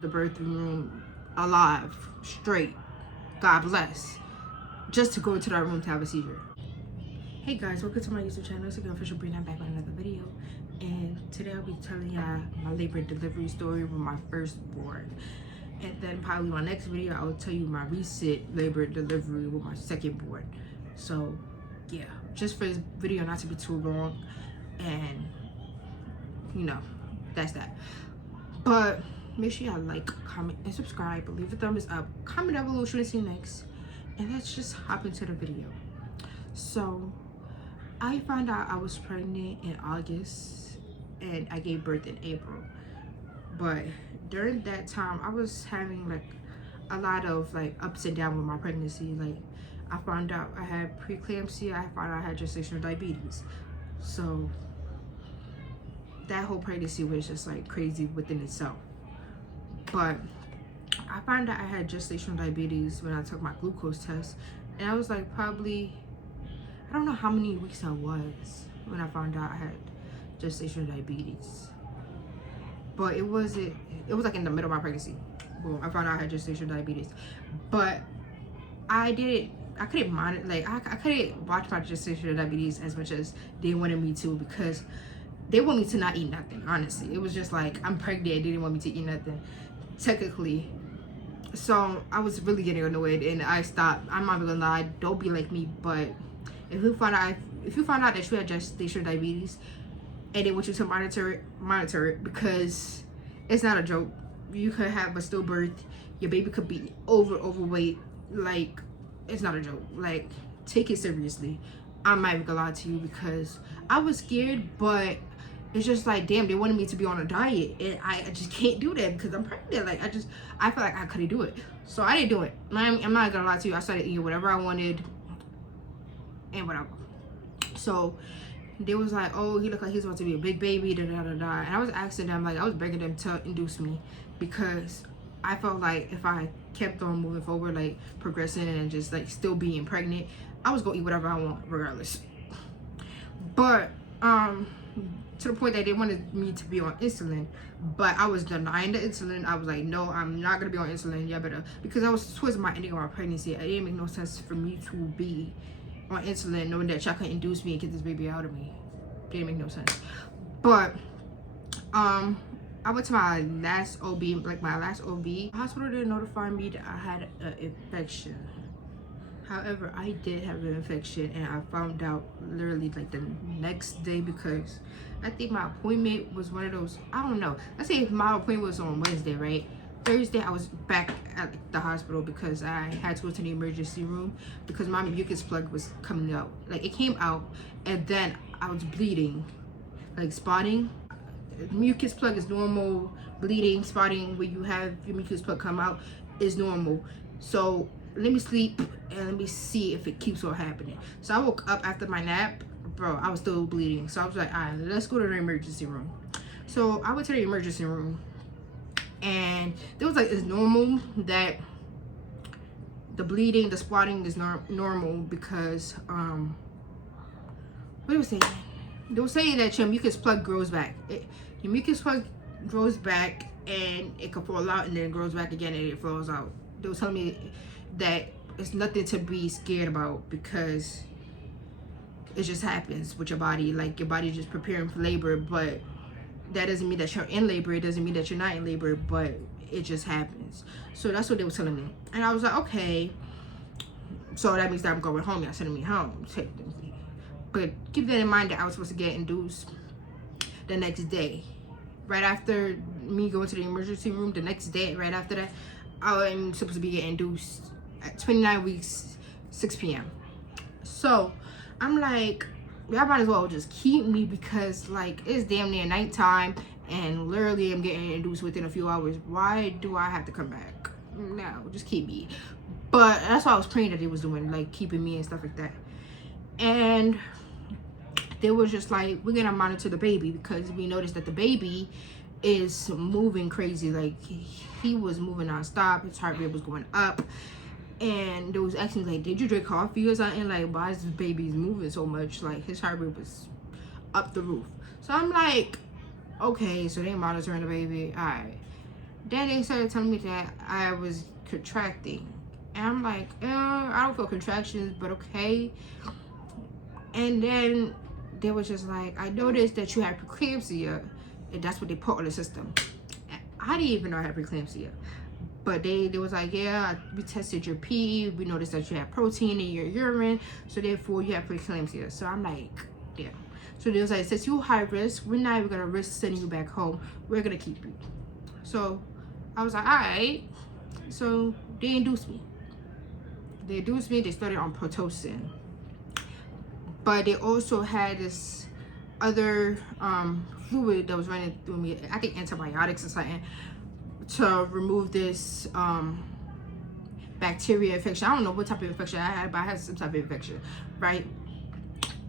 the birthing room alive, straight, God bless, just to go into that room to have a seizure. Hey guys, welcome to my YouTube channel. It's again official Bree. I'm back with another video, and today I'll be telling y'all my labor and delivery story with my firstborn, and then probably my next video I'll tell you my recent labor and delivery with my secondborn. So yeah, just for this video not to be too long, and you know, that's that. But make sure y'all like, comment, and subscribe. Leave a thumbs up. Comment down below what you want to see next, and let's just hop into the video. So I found out I was pregnant in August and I gave birth in April. But during that time, I was having like a lot of like ups and downs with my pregnancy. Like I found out I had preeclampsia, I found out I had gestational diabetes. So that whole pregnancy was just like crazy within itself. But I found out I had gestational diabetes when I took my glucose test, and I was like probably, I don't know how many weeks I was when I found out I had gestational diabetes, but it was like in the middle of my pregnancy. Boom, I found out I had gestational diabetes, but I couldn't monitor, like I couldn't watch my gestational diabetes as much as they wanted me to, because they want me to not eat nothing. Honestly, it was just like I'm pregnant, they didn't want me to eat nothing technically. So I was really getting annoyed, and I stopped. I'm not gonna lie, don't be like me, but if you find out that you had gestational diabetes and they want you to monitor it, because it's not a joke. You could have a stillbirth, your baby could be overweight. Like, it's not a joke. Like, take it seriously. I'm not even gonna lie to you, because I was scared, but it's just like, damn, they wanted me to be on a diet, and I just can't do that because I'm pregnant. Like, I feel like I couldn't do it, so I didn't do it. I'm not gonna lie to you. I started eating whatever I wanted and whatever. So they was like, oh, he looked like he's about to be a big baby, da da da da. And I was asking them, like, I was begging them to induce me, because I felt like if I kept on moving forward, like progressing and just like still being pregnant, I was gonna eat whatever I want regardless. But to the point that they wanted me to be on insulin, but I was denying the insulin. I was like, no, I'm not gonna be on insulin. Yeah, better, because I was towards my ending of my pregnancy. It didn't make no sense for me to be on insulin knowing that y'all couldn't induce me and get this baby out of me. Didn't make no sense. But I went to my last OB, like my last OB. The hospital didn't notify me that I had an infection. However, I did have an infection, and I found out literally like the next day, because I think my appointment was one of those, I don't know. Let's say if my appointment was on Wednesday, right? Thursday, I was back at the hospital because I had to go to the emergency room because my mucus plug was coming out. Like, it came out, and then I was bleeding, like spotting. Mucus plug is normal. Bleeding, spotting, when you have your mucus plug come out, is normal. So let me sleep and let me see if it keeps on happening. So I woke up after my nap, bro, I was still bleeding. So I was like, all right, let's go to the emergency room. So I went to the emergency room, and it was like, it's normal that the bleeding, the spotting is normal, because what was they saying? They were saying that your mucus plug grows back. Your mucus plug grows back, and it can fall out, and then it grows back again, and it falls out. They were telling me that it's nothing to be scared about, because it just happens with your body. Like, your body just preparing for labor, but that doesn't mean that you're in labor. It doesn't mean that you're not in labor, but it just happens. So that's what they were telling me, and I was like, okay, so that means that I'm going home. Y'all sending me home technically, but keep that in mind that I was supposed to get induced the next day, right after me going to the emergency room. The next day, right after that, I'm supposed to be getting induced at 29 weeks, 6 p.m. So I'm like, y'all might as well just keep me, because like, it's damn near nighttime, and literally I'm getting induced within a few hours. Why do I have to come back? No, just keep me. But that's what I was praying that they was doing, like keeping me and stuff like that. And they was just like, we're gonna monitor the baby, because we noticed that the baby is moving crazy. Like, he was moving non-stop, his heart rate was going up, and they was asking like, did you drink coffee or something? Like, why is this baby moving so much? Like, his heart rate was up the roof. So I'm like, okay, so they monitoring the baby, all right. Then they started telling me that I was contracting. And I'm like, I don't feel contractions, but okay. And then they was just like, I noticed that you have preeclampsia. And that's what they put on the system. I didn't even know I had preeclampsia. But they was like, yeah, we tested your pee. We noticed that you have protein in your urine. So therefore, you have preeclampsia. So I'm like, yeah. So they was like, since you're high risk, we're not even going to risk sending you back home. We're going to keep you. So I was like, all right. So they induced me. They started on Pitocin. But they also had this other fluid that was running through me. I think antibiotics or something, to remove this bacteria infection. I don't know what type of infection I had, but I had some type of infection, right?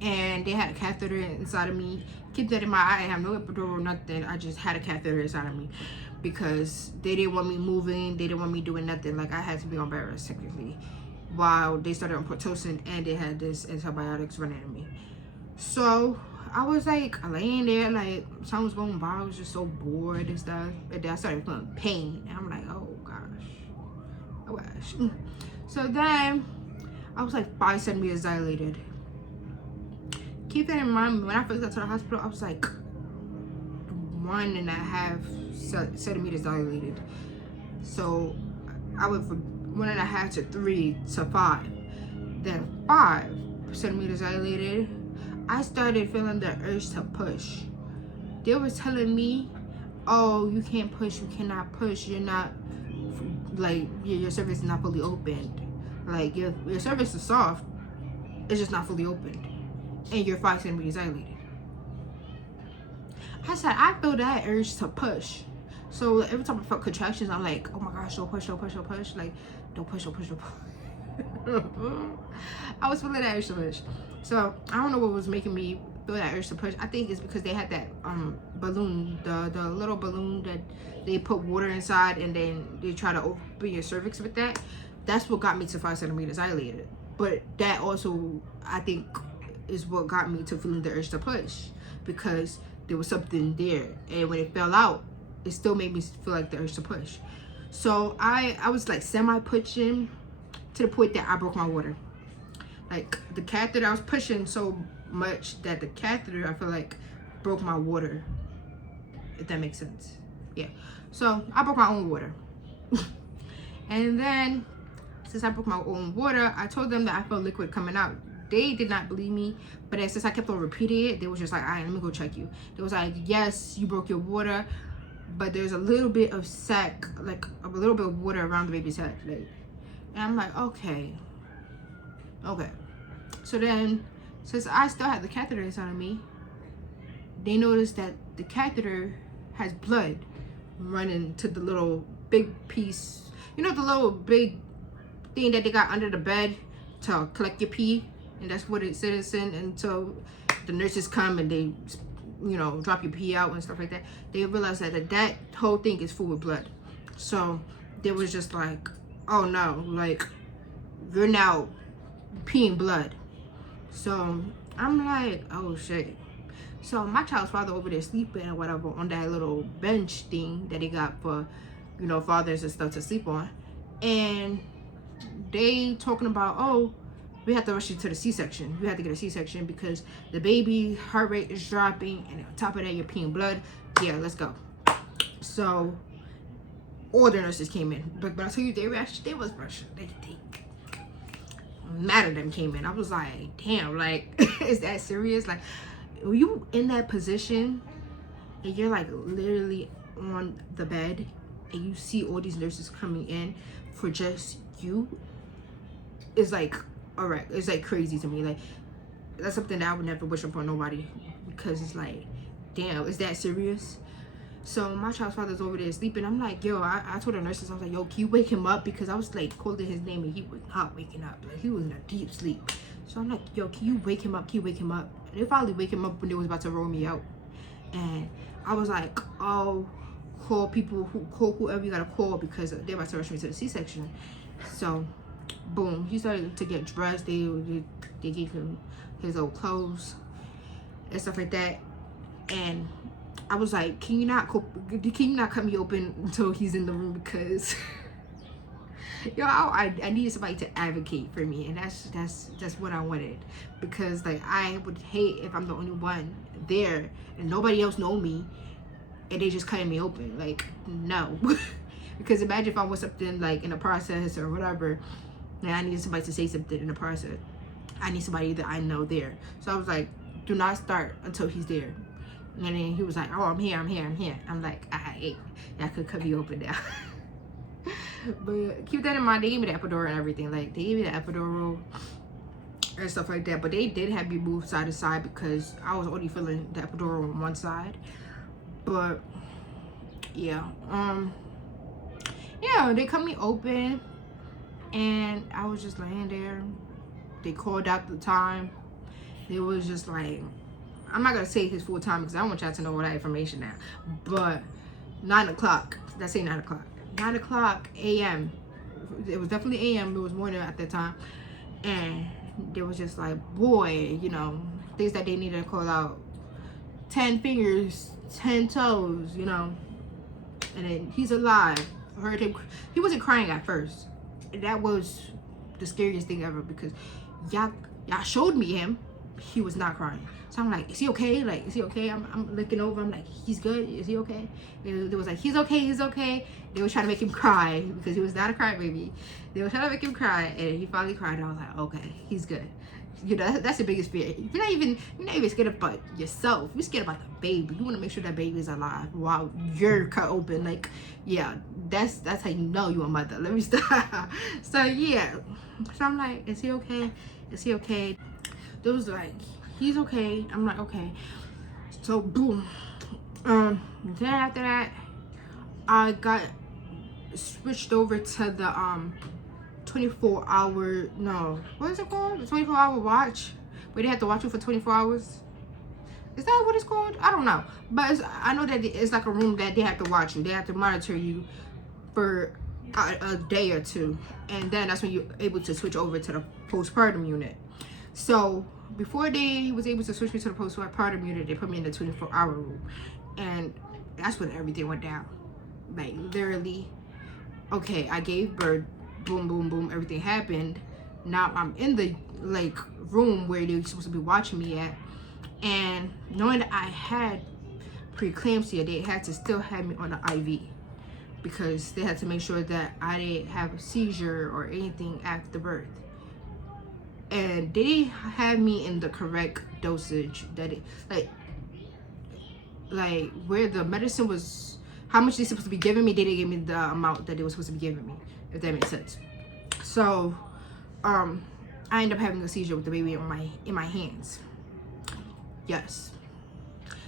And they had a catheter inside of me. Keep that in mind. I didn't have no epidural or nothing. I just had a catheter inside of me because they didn't want me moving. They didn't want me doing nothing. Like, I had to be on bed rest technically while they started on Pitocin, and they had this antibiotics running in me. So I was like laying there, like time was going by. I was just so bored and stuff. And then I started feeling pain. And I'm like, oh gosh. So then I was like 5 centimeters dilated. Keep that in mind, when I first got to the hospital, I was like 1.5 centimeters dilated. So I went from 1.5 to 3 to 5. Then 5 centimeters dilated. I started feeling the urge to push. They were telling me, oh, you can't push, you cannot push, you're not, like, your cervix is not fully opened. Like, your cervix is soft, it's just not fully opened. And you're 5 centimeters dilated. I said, I feel that urge to push. So every time I felt contractions, I'm like, oh my gosh, don't push, don't push, don't push. Like, don't push, don't push, don't push. I was feeling that urge to push. So I don't know what was making me feel that urge to push. I think it's because they had that balloon, the little balloon that they put water inside, and then they try to open your cervix with that. That's what got me to 5 centimeters dilated. But that also, I think, is what got me to feeling the urge to push, because there was something there, and when it fell out, it still made me feel like the urge to push. So I was like semi-pushing to the point that I broke my water. Like, the catheter, I was pushing so much that the catheter, I feel like, broke my water, if that makes sense. Yeah. So I broke my own water. And then, since I broke my own water, I told them that I felt liquid coming out. They did not believe me, but then since I kept on repeating it, they was just like, all right, let me go check you. They was like, yes, you broke your water, but there's a little bit of sac, like a little bit of water around the baby's head. Like, and I'm like, okay. So then, since I still had the catheter inside of me, they noticed that the catheter has blood running to the little big piece, you know, the little big thing that they got under the bed to collect your pee, and that's what it sits in until the nurses come and they, you know, drop your pee out and stuff like that. They realized that whole thing is full with blood. So they was just like, oh no, like, you're now peeing blood. So I'm like, oh shit. So my child's father over there sleeping or whatever on that little bench thing that they got for, you know, fathers and stuff to sleep on. And they talking about, oh, we have to rush you to the C-section. You have to get a C-section because the baby heart rate is dropping, and on top of that, you're peeing blood. Yeah, let's go. So all the nurses came in, but I tell you, they was rushing. They mad at them came in. I was like, damn, like, is that serious? Like, are you in that position and you're like literally on the bed and you see all these nurses coming in for just you? It's like, all right, it's like crazy to me. Like, that's something that I would never wish upon nobody, because it's like, damn, is that serious? So my child's father's over there sleeping. I'm like, yo, I told the nurses, I was like, yo, can you wake him up? Because I was like calling his name and he was not waking up. Like, he was in a deep sleep. So I'm like, yo, can you wake him up? Can you wake him up? And they finally wake him up when they was about to roll me out. And I was like, oh, call whoever you gotta call, because they're about to rush me to the C-section. So boom, he started to get dressed. They gave him his old clothes and stuff like that. And I was like, can you not cut me open until he's in the room? Because yo, I needed somebody to advocate for me, and that's what I wanted. Because like, I would hate if I'm the only one there and nobody else know me and they just cutting me open. Like, no. Because imagine if I was something like in a process or whatever, and I needed somebody to say something in the process. I need somebody that I know there. So I was like, do not start until he's there. And then he was like, oh, I'm here. I'm like, I could cut me open now. But keep that in mind. They gave me the epidural and everything. Like, they gave me the epidural and stuff like that. But they did have me move side to side because I was only feeling the epidural on one side. But yeah, yeah, they cut me open and I was just laying there. They called out the time. It was just like, I'm not gonna say his full time because I don't want y'all to know all that information now. But 9 o'clock. Let's say 9 o'clock. 9 o'clock a.m. It was definitely a.m. It was morning at that time. And they was just like, boy, you know, things that they needed to call out. 10 fingers, 10 toes, you know. And then he's alive. I heard him. He wasn't crying at first. That was the scariest thing ever because y'all showed me him. He was not crying. So I'm like, is he okay? Like, is he okay? I'm looking over. I'm like, he's good. Is he okay? They was like, he's okay. He's okay. They were trying to make him cry because he was not a crybaby. They were trying to make him cry, and he finally cried. And I was like, okay, he's good. You know, that's the biggest fear. You're not even scared about yourself. You're scared about the baby. You want to make sure that baby is alive while you're cut open. Like, yeah, that's how you know you're a mother. Let me stop. So yeah, so I'm like, is he okay? Is he okay? It was like, he's okay. I'm like, okay. So boom. Then after that, I got switched over to the 24-hour, no, what is it called? The 24-hour watch, where they have to watch you for 24 hours. Is that what it's called? I don't know, but I know that it's like a room that they have to watch you. They have to monitor you for a day or two, and then that's when you're able to switch over to the postpartum unit. So before they was able to switch me to the postpartum unit, they put me in the 24-hour room, and that's when everything went down. Like, literally, okay, I gave birth, boom, boom, boom, everything happened. Now I'm in the like room where they're supposed to be watching me at, and knowing that I had preeclampsia, they had to still have me on the IV because they had to make sure that I didn't have a seizure or anything after birth. And they didn't have me in the correct dosage that it like where the medicine was, how much they supposed to be giving me, they didn't give me the amount that they were supposed to be giving me, if that makes sense. So I ended up having a seizure with the baby in my hands. Yes.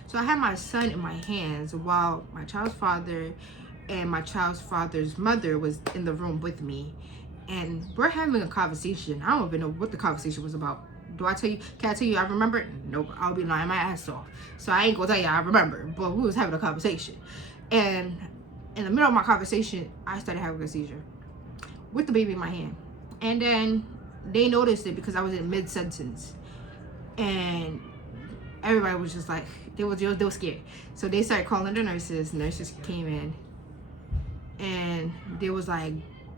So I had my son in my hands while my child's father and my child's father's mother was in the room with me, and we're having a conversation. I don't even know what the conversation was about. Do I tell you? Can I tell you I remember? Nope, I'll be lying my ass off. So I ain't gonna tell you I remember, but we was having a conversation. And in the middle of my conversation, I started having a seizure with the baby in my hand. And then they noticed it because I was in mid-sentence. And everybody was just like, they were scared. So they started calling the nurses. Nurses came in. And they was like,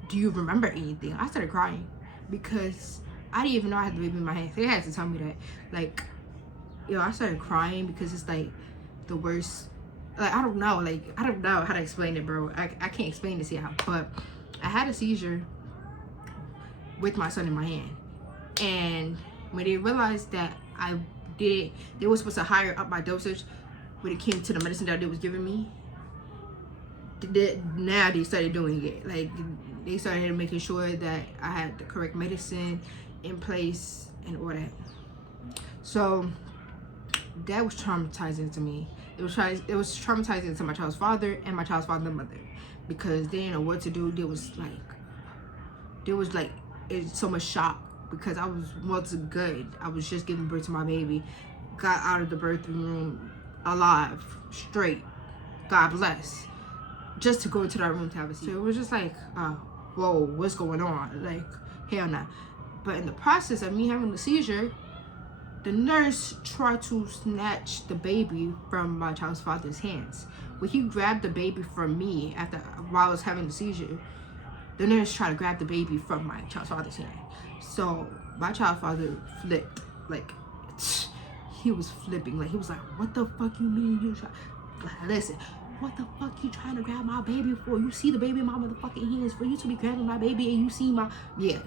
do you remember anything? I started crying because I didn't even know I had the baby in my hand. They had to tell me that. Like, yo, I started crying because it's like the worst. Like, I don't know how to explain it, bro. I can't explain this yet, but I had a seizure with my son in my hand. And when they realized that I did, they were supposed to higher up my dosage when it came to the medicine that they was giving me. Now they started doing it. Like, they started making sure that I had the correct medicine in place and all that. So that was traumatizing to me. It was traumatizing to my child's father and my child's father's mother because they didn't know what to do. There was so much shock because I was good. I was just giving birth to my baby, got out of the birthing room alive, straight, God bless, just to go into that room to have a seizure. So it was just like, whoa, what's going on? Like, hell nah. But in the process of me having the seizure, the nurse tried to snatch the baby from my child's father's hands. When he grabbed the baby from me while I was having the seizure, the nurse tried to grab the baby from my child's father's hand. So my child's father flipped, like he was flipping, like he was like, "What the fuck you mean you try? Listen, what the fuck you trying to grab my baby for? You see the baby in my motherfucking hands for you to be grabbing my baby, and you see my yeah."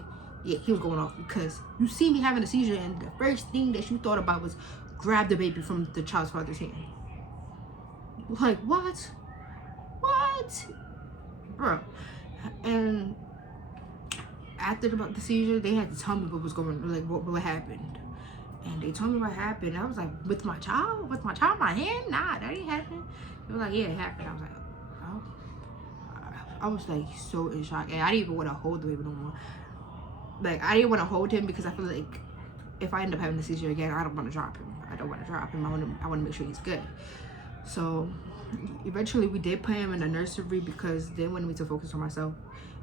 He was going off because you see me having a seizure, and the first thing that you thought about was grab the baby from the child's father's hand. Like, what? Bro. And after the seizure, they had to tell me what was going on, like what happened. And they told me what happened. I was like, with my child in my hand? Nah, that ain't happening. They were like, yeah, it happened. I was like, oh. I was like so in shock, and I didn't even want to hold the baby no more. Like, I didn't want to hold him because I feel like if I end up having a seizure again, I don't want to drop him. I want to make sure he's good. So eventually we did put him in the nursery because they wanted me to focus on myself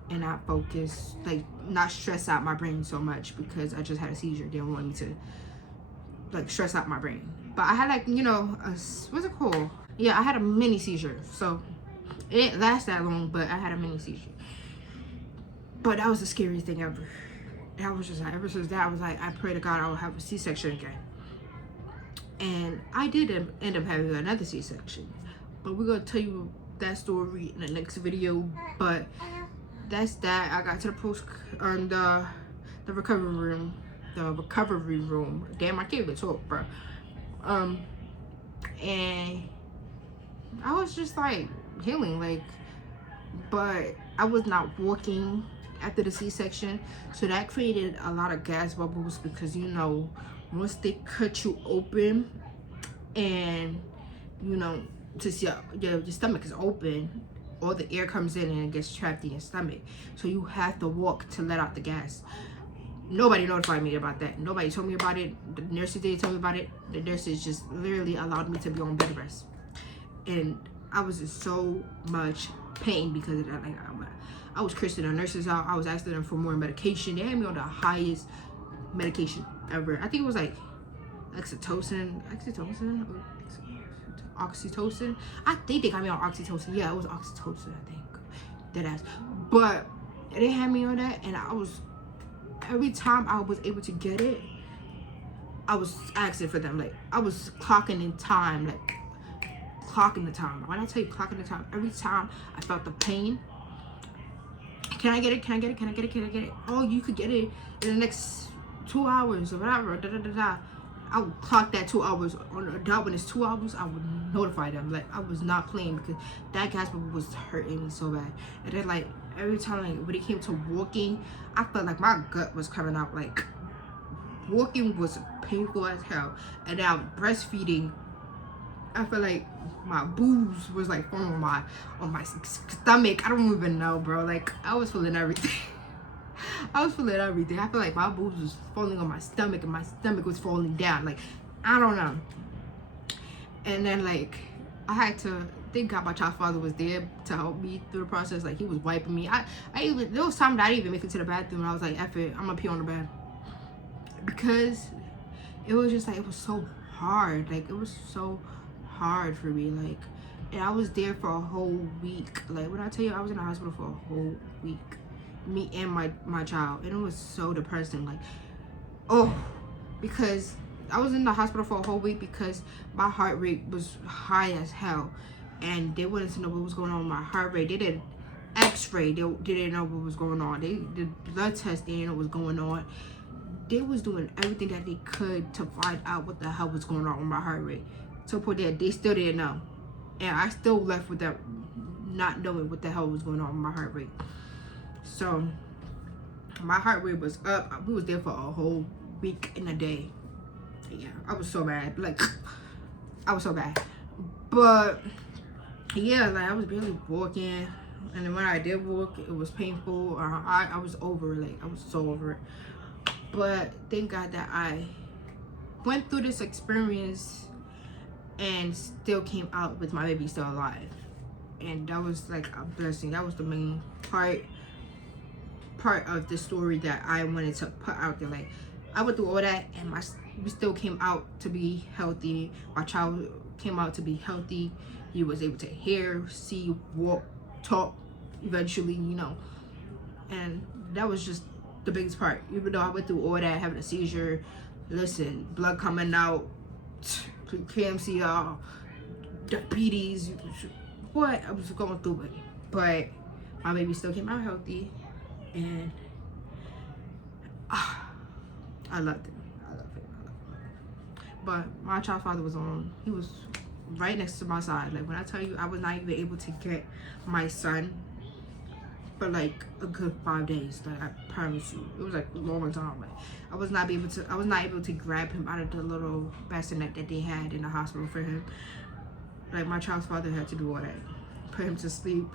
and not focus, like not stress out my brain so much because I just had a seizure. They didn't want me to like stress out my brain. But I had like, you know, what's it called? Yeah, I had a mini seizure. So it didn't last that long, but I had a mini seizure. But that was the scariest thing ever. I was just like, ever since that, I was like, I pray to God I will have a C-section again. And I did end up having another C-section. But we're going to tell you that story in the next video. But that's that. I got to the recovery room. The recovery room. Damn, I can't even talk, bro. And I was just like healing, like, but I was not walking after the C-section, so that created a lot of gas bubbles because, you know, once they cut you open and, you know, to see your stomach is open, all the air comes in and it gets trapped in your stomach, so you have to walk to let out the gas. Nobody notified me about that. Nobody told me about it. The nurses didn't tell me about it. The nurses just literally allowed me to be on bed rest, and I was in so much pain because of that. Like, I was cursing the nurses out. I was asking them for more medication. They had me on the highest medication ever. I think it was like oxytocin. I think they got me on oxytocin. Yeah, it was oxytocin, I think. Deadass. But they had me on that, and every time I was able to get it, I was asking for them. Like, I was clocking in time, like clocking the time. When I tell you clocking the time, every time I felt the pain, can I get it? Oh, you could get it in the next 2 hours or whatever. I would clock that 2 hours on the dot. When it's 2 hours, I would notify them. Like, I was not playing because that gas bubble was hurting me so bad. And then, like, every time, like, when it came to walking, I felt like my gut was coming out. Like, walking was painful as hell. And now breastfeeding, I feel like my boobs was like falling on my stomach. I don't even know, bro. Like, I was feeling everything. I feel like my boobs was falling on my stomach and my stomach was falling down. Like, I don't know. And then, like, I had to thank God my child's father was there to help me through the process. Like, he was wiping me. There was times I didn't even make it to the bathroom, and I was like, F it, I'm gonna pee on the bed. Because it was just like, it was so hard. Like, it was so hard for me. Like, and I was there for a whole week. Like, when I tell you, I was in the hospital for a whole week, me and my child, and it was so depressing. Like, oh, because I was in the hospital for a whole week because my heart rate was high as hell, and they wanted to know what was going on with my heart rate. They did x-ray, they didn't know what was going on. They did blood test, they didn't know what was going on. They was doing everything that they could to find out what the hell was going on with my heart rate. So poor that they still didn't know, and I still left with that not knowing what the hell was going on with my heart rate. So my heart rate was up. We was there for a whole week and a day. Yeah, I was so bad. Like, I was so bad. But yeah, like, I was barely walking, and then when I did walk, it was painful. I was over it. Like, I was so over it. But thank God that I went through this experience and still came out with my baby still alive, and that was like a blessing. That was the main part of the story that I wanted to put out there. Like, I went through all that, and we still came out to be healthy. My child came out to be healthy. He was able to hear, see, walk, talk, eventually, you know. And that was just the biggest part. Even though I went through all that, having a seizure, listen, blood coming out, KMCR, diabetes, what I was going through it. But my baby still came out healthy, and I loved him. I love him. But my child's father he was right next to my side. Like, when I tell you, I was not even able to get my son for like a good 5 days. Like, I promise you, it was like a long time. Like, I was not able to grab him out of the little bassinet that they had in the hospital for him. Like, my child's father had to do all that, put him to sleep,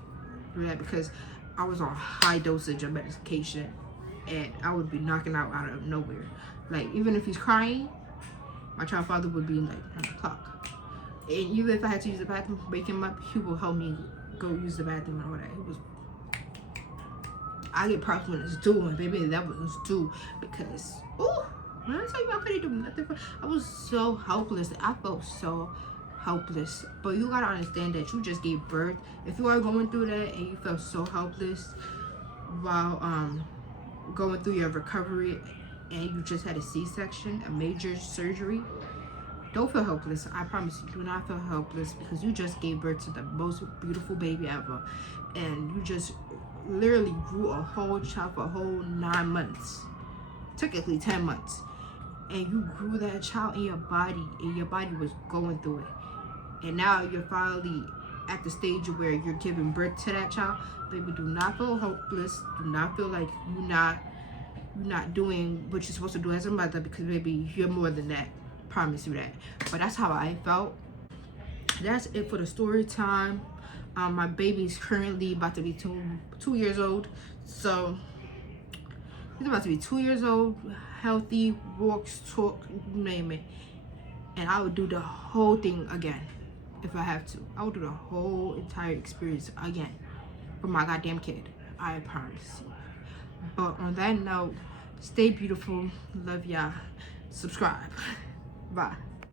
do that, because I was on high dosage of medication, and I would be knocking out of nowhere. Like, even if he's crying, my child's father would be like on the clock. And even if I had to use the bathroom, wake him up, he will help me go use the bathroom and all that. I get props when it's due, and baby, that was due, because when I tell you I couldn't do nothing I was so helpless. I felt so helpless. But you gotta understand that you just gave birth. If you are going through that and you felt so helpless while going through your recovery, and you just had a C-section, a major surgery, don't feel helpless. I promise you, do not feel helpless, because you just gave birth to the most beautiful baby ever, and you just literally grew a whole child for a whole 9 months, technically 10 months, and you grew that child in your body, and your body was going through it, and now you're finally at the stage where you're giving birth to that child. Baby, do not feel hopeless. Do not feel like you're not doing what you're supposed to do as a mother, because baby, you're more than that. Promise you that. But that's how I felt. That's it for the story time. My baby's currently about to be two years old. So he's about to be 2 years old, healthy, walks, talk, you name it. And I would do the whole thing again if I have to. I would do the whole entire experience again for my goddamn kid. I promise you. But on that note, stay beautiful. Love y'all. Subscribe. Bye.